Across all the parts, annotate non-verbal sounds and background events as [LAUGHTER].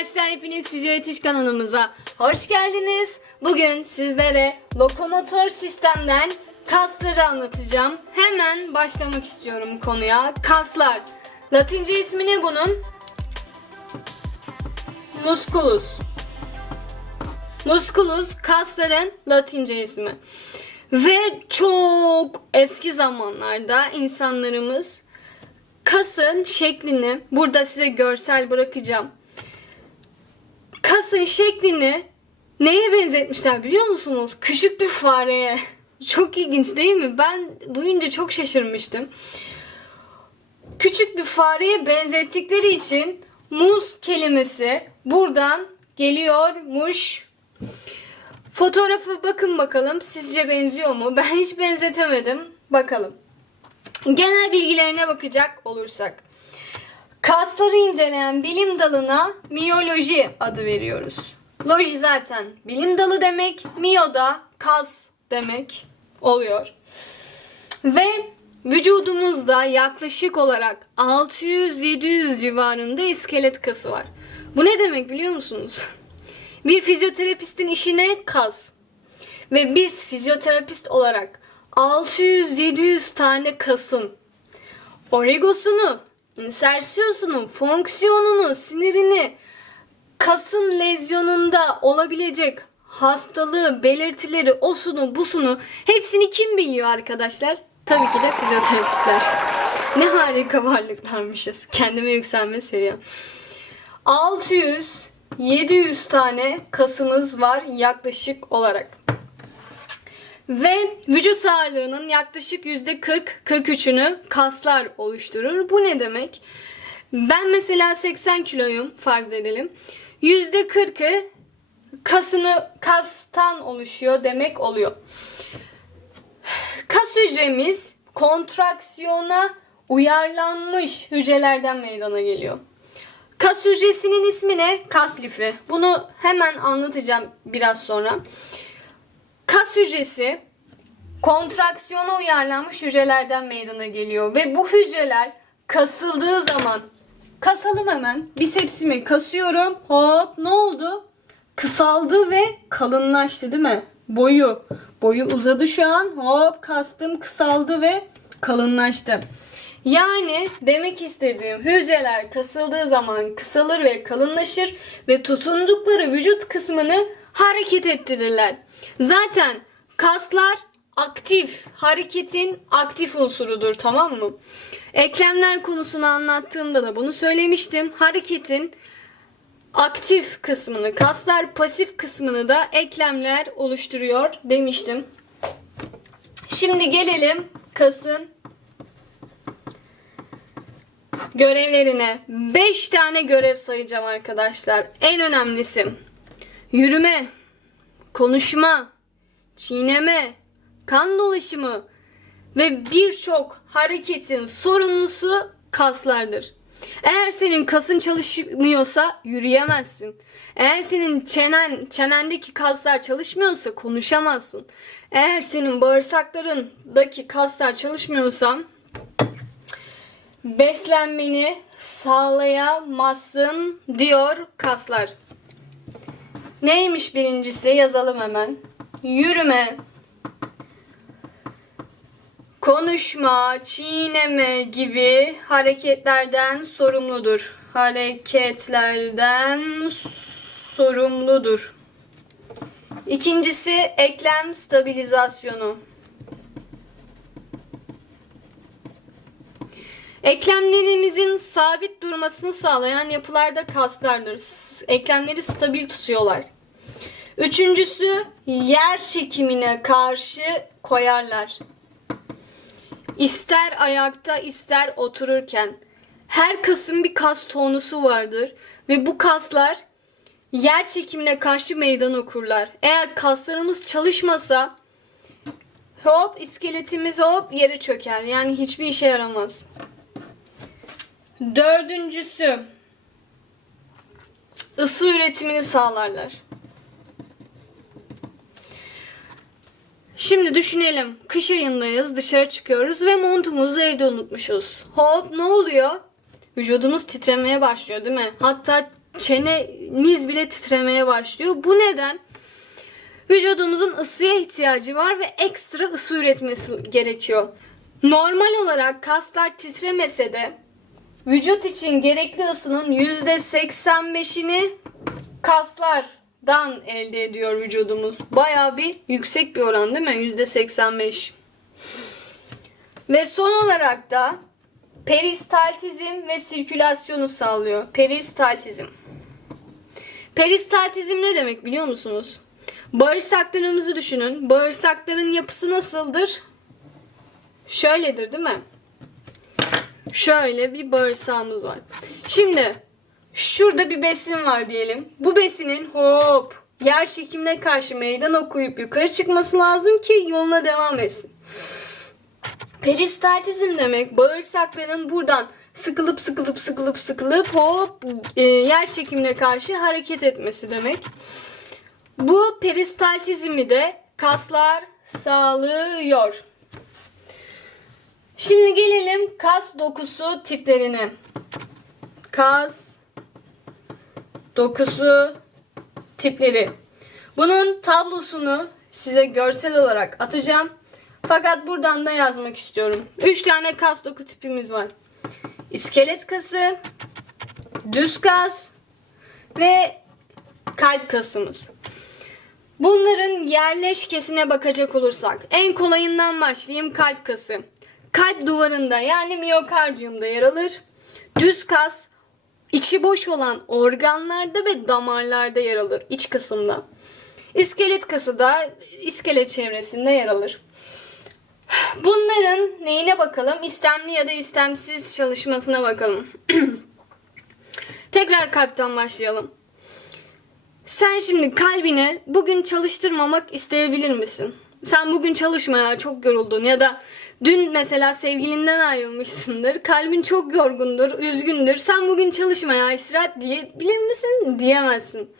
Arkadaşlar hepiniz Fizyoletiş kanalımıza hoş geldiniz. Bugün sizlere lokomotor sistemden kasları anlatacağım. Hemen başlamak istiyorum konuya. Kaslar. Latince ismi ne bunun? Musculus. Musculus kasların Latince ismi. Ve çok eski zamanlarda insanlarımız kasın şeklini burada size görsel bırakacağım. Kasın şeklini neye benzetmişler biliyor musunuz? Küçük bir fareye. [LAUGHS] Çok ilginç değil mi? Ben duyunca çok şaşırmıştım. Küçük bir fareye benzettikleri için muz kelimesi buradan geliyormuş. Fotoğrafı bakın bakalım sizce benziyor mu? Ben hiç benzetemedim. Bakalım. Genel bilgilerine bakacak olursak. Kasları inceleyen bilim dalına miyoloji adı veriyoruz. Loji zaten bilim dalı demek, miyo da kas demek oluyor. Ve vücudumuzda yaklaşık olarak 600-700 civarında iskelet kası var. Bu ne demek biliyor musunuz? Bir fizyoterapistin işine kas. Ve biz fizyoterapist olarak 600-700 tane kasın origosunu, insersiyosunu, fonksiyonunu, sinirini, kasın lezyonunda olabilecek hastalığı, belirtileri, osunu, busunu hepsini kim biliyor arkadaşlar? Tabii ki de fizyoterapistler. Ne harika varlıklarmışız. Kendime yükselme seviyorum. 600 700 tane kasımız var yaklaşık olarak. Ve vücut ağırlığının yaklaşık %40-43'ünü kaslar oluşturur. Bu ne demek? Ben mesela 80 kiloyum farz edelim. %40'ı kasını kastan oluşuyor demek oluyor. Kas hücremiz kontraksiyona uyarlanmış hücrelerden meydana geliyor. Kas hücresinin ismi ne? Kas lifi. Bunu hemen anlatacağım biraz sonra. Hücresi kontraksiyona uyarlanmış hücrelerden meydana geliyor ve bu hücreler kasıldığı zaman kasalım hemen. Bisepsimi kasıyorum. Hop ne oldu? Kısaldı ve kalınlaştı değil mi? Boyu. Boyu uzadı şu an. Hop kastım kısaldı ve kalınlaştı. Yani demek istediğim hücreler kasıldığı zaman kısalır ve kalınlaşır ve tutundukları vücut kısmını hareket ettirirler. Zaten kaslar aktif, hareketin aktif unsurudur tamam mı? Eklemler konusunu anlattığımda da bunu söylemiştim. Hareketin aktif kısmını, kaslar pasif kısmını da eklemler oluşturuyor demiştim. Şimdi gelelim kasın görevlerine 5 tane görev sayacağım arkadaşlar. En önemlisi yürüme, konuşma, çiğneme, kan dolaşımı ve birçok hareketin sorumlusu kaslardır. Eğer senin kasın çalışmıyorsa yürüyemezsin. Eğer senin çenen, çenendeki kaslar çalışmıyorsa konuşamazsın. Eğer senin bağırsaklarındaki kaslar çalışmıyorsa beslenmeni sağlayamazsın diyor kaslar. Neymiş birincisi yazalım hemen. Yürüme, konuşma, çiğneme gibi hareketlerden sorumludur. Hareketlerden sorumludur. İkincisi eklem stabilizasyonu. Eklemlerimizin sabit durmasını sağlayan yapılarda kaslardır. Eklemleri stabil tutuyorlar. Üçüncüsü yer çekimine karşı koyarlar. İster ayakta ister otururken her kasın bir kas tonusu vardır ve bu kaslar yer çekimine karşı meydan okurlar. Eğer kaslarımız çalışmasa hop iskeletimiz hop yere çöker. Yani hiçbir işe yaramaz. Dördüncüsü ısı üretimini sağlarlar. Şimdi düşünelim. Kış ayındayız, dışarı çıkıyoruz ve montumuzu evde unutmuşuz. Hop ne oluyor? Vücudumuz titremeye başlıyor değil mi? Hatta çenemiz bile titremeye başlıyor. Bu neden? Vücudumuzun ısıya ihtiyacı var ve ekstra ısı üretmesi gerekiyor. Normal olarak kaslar titremese de vücut için gerekli ısının %85'ini kaslardan elde ediyor vücudumuz. Bayağı bir yüksek bir oran değil mi? %85. Ve son olarak da peristaltizm ve sirkülasyonu sağlıyor. Peristaltizm. Peristaltizm ne demek biliyor musunuz? Bağırsaklarımızı düşünün. Bağırsakların yapısı nasıldır? Şöyledir değil mi? Şöyle bir bağırsağımız var. Şimdi şurada bir besin var diyelim. Bu besinin hop yer çekimine karşı meydan okuyup yukarı çıkması lazım ki yoluna devam etsin. Peristaltizm demek bağırsakların buradan sıkılıp sıkılıp sıkılıp sıkılıp hop e, yer çekimine karşı hareket etmesi demek. Bu peristaltizmi de kaslar sağlıyor. Şimdi gelelim kas dokusu tiplerine. Kas dokusu tipleri. Bunun tablosunu size görsel olarak atacağım. Fakat buradan da yazmak istiyorum. 3 tane kas doku tipimiz var. İskelet kası, düz kas ve kalp kasımız. Bunların yerleşkesine bakacak olursak en kolayından başlayayım kalp kası. Kalp duvarında yani miyokardiyumda yer alır. Düz kas içi boş olan organlarda ve damarlarda yer alır iç kısımda. İskelet kası da iskelet çevresinde yer alır. Bunların neyine bakalım? İstemli ya da istemsiz çalışmasına bakalım. [CLEARS THROAT] Tekrar kalpten başlayalım. Sen şimdi kalbini bugün çalıştırmamak isteyebilir misin? Sen bugün çalışmaya çok yoruldun ya da dün mesela sevgilinden ayrılmışsındır. Kalbin çok yorgundur, üzgündür. Sen bugün çalışmaya istirahat diyebilir misin? Diyemezsin.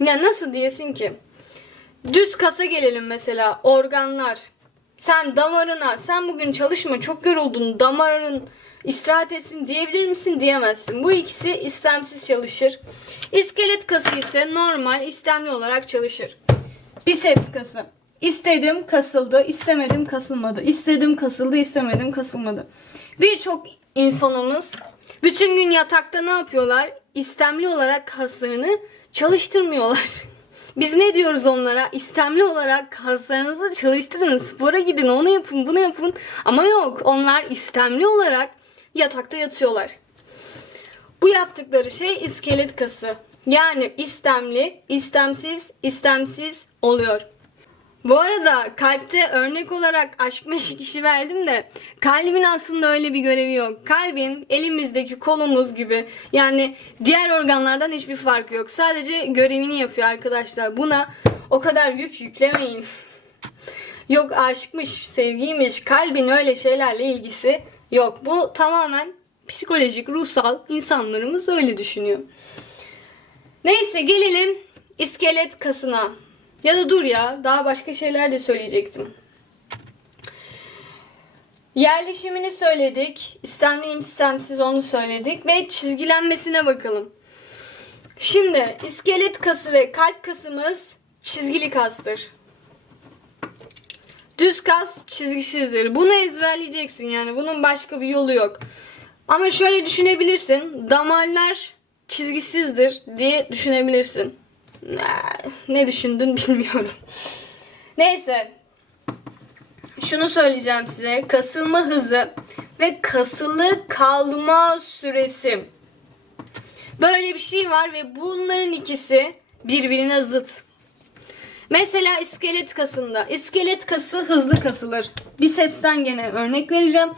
Ya nasıl diyesin ki? Düz kasa gelelim mesela. Organlar. Sen damarına, sen bugün çalışma çok yoruldun. Damarın istirahat etsin diyebilir misin? Diyemezsin. Bu ikisi istemsiz çalışır. İskelet kası ise normal, istemli olarak çalışır. Biceps kası. İstedim kasıldı, istemedim kasılmadı. İstedim kasıldı, istemedim kasılmadı. Birçok insanımız bütün gün yatakta ne yapıyorlar? İstemli olarak kaslarını çalıştırmıyorlar. [LAUGHS] Biz ne diyoruz onlara? İstemli olarak kaslarınızı çalıştırın, spora gidin, onu yapın, bunu yapın. Ama yok, onlar istemli olarak yatakta yatıyorlar. Bu yaptıkları şey iskelet kası. Yani istemli, istemsiz, istemsiz oluyor. Bu arada kalpte örnek olarak aşk meşk işi verdim de kalbin aslında öyle bir görevi yok. Kalbin elimizdeki kolumuz gibi yani diğer organlardan hiçbir farkı yok. Sadece görevini yapıyor arkadaşlar. Buna o kadar yük yüklemeyin. [LAUGHS] Yok aşkmış, sevgiymiş, kalbin öyle şeylerle ilgisi yok. Bu tamamen psikolojik, ruhsal insanlarımız öyle düşünüyor. Neyse gelelim iskelet kasına. Ya da dur ya daha başka şeyler de söyleyecektim. Yerleşimini söyledik. İstemliyim istemsiz onu söyledik. Ve çizgilenmesine bakalım. Şimdi iskelet kası ve kalp kasımız çizgili kastır. Düz kas çizgisizdir. Bunu ezberleyeceksin yani. Bunun başka bir yolu yok. Ama şöyle düşünebilirsin. Damarlar çizgisizdir diye düşünebilirsin. Ne düşündün bilmiyorum. Neyse. Şunu söyleyeceğim size. Kasılma hızı ve kasılı kalma süresi. Böyle bir şey var ve bunların ikisi birbirine zıt. Mesela iskelet kasında. İskelet kası hızlı kasılır. Bisepsten gene örnek vereceğim.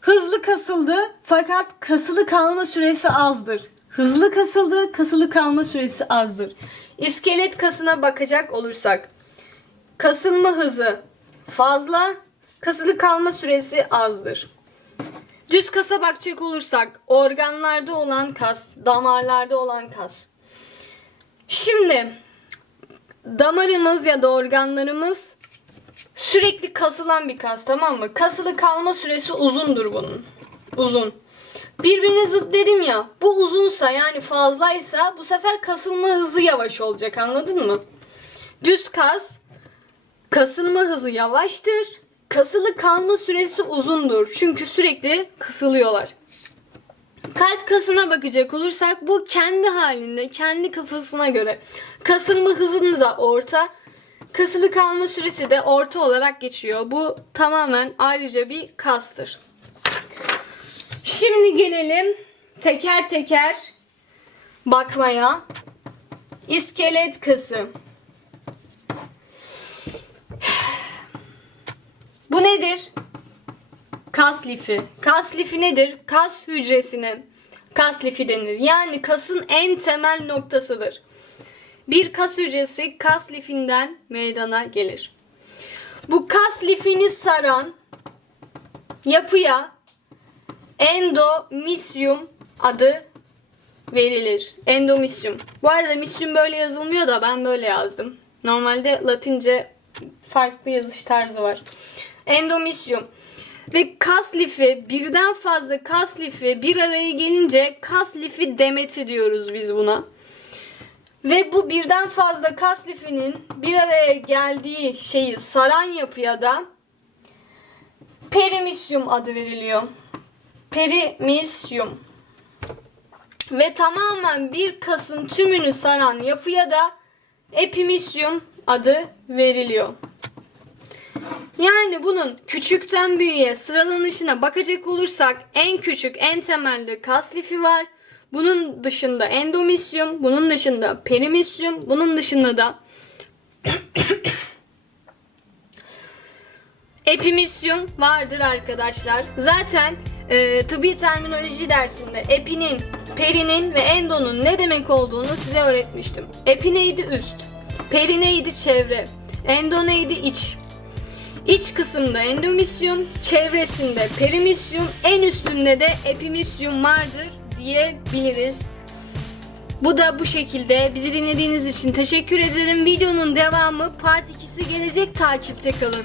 Hızlı kasıldı fakat kasılı kalma süresi azdır. Hızlı kasıldı, kasılı kalma süresi azdır. İskelet kasına bakacak olursak kasılma hızı fazla, kasılı kalma süresi azdır. Düz kasa bakacak olursak organlarda olan kas, damarlarda olan kas. Şimdi damarımız ya da organlarımız sürekli kasılan bir kas tamam mı? Kasılı kalma süresi uzundur bunun. Uzun. Birbirine zıt dedim ya. Bu uzunsa yani fazlaysa bu sefer kasılma hızı yavaş olacak anladın mı? Düz kas kasılma hızı yavaştır. Kasılı kalma süresi uzundur. Çünkü sürekli kısılıyorlar. Kalp kasına bakacak olursak bu kendi halinde, kendi kafasına göre. Kasılma hızını da orta, kasılı kalma süresi de orta olarak geçiyor. Bu tamamen ayrıca bir kastır. Şimdi gelelim teker teker bakmaya. İskelet kası. Bu nedir? Kas lifi. Kas lifi nedir? Kas hücresine kas lifi denir. Yani kasın en temel noktasıdır. Bir kas hücresi kas lifinden meydana gelir. Bu kas lifini saran yapıya endomisyum adı verilir. Endomisyum. Bu arada misyum böyle yazılmıyor da ben böyle yazdım. Normalde Latince farklı yazış tarzı var. Endomisyum. Ve kas lifi birden fazla kas lifi bir araya gelince kas lifi demeti diyoruz biz buna. Ve bu birden fazla kas lifinin bir araya geldiği şeyi saran yapıya da perimisyum adı veriliyor. Perimisyum. Ve tamamen bir kasın tümünü saran yapıya da epimisyum adı veriliyor. Yani bunun küçükten büyüğe sıralanışına bakacak olursak en küçük en temelde kas lifi var. Bunun dışında endomisyum, bunun dışında perimisyum, bunun dışında da [COUGHS] epimisyum vardır arkadaşlar. Zaten e, tıbbi terminoloji dersinde epinin, perinin ve endonun ne demek olduğunu size öğretmiştim. Epi neydi üst, peri neydi çevre, endo neydi iç. İç kısımda endomisyum, çevresinde perimisyum, en üstünde de epimisyum vardır diyebiliriz. Bu da bu şekilde. Bizi dinlediğiniz için teşekkür ederim. Videonun devamı part 2'si gelecek. Takipte kalın.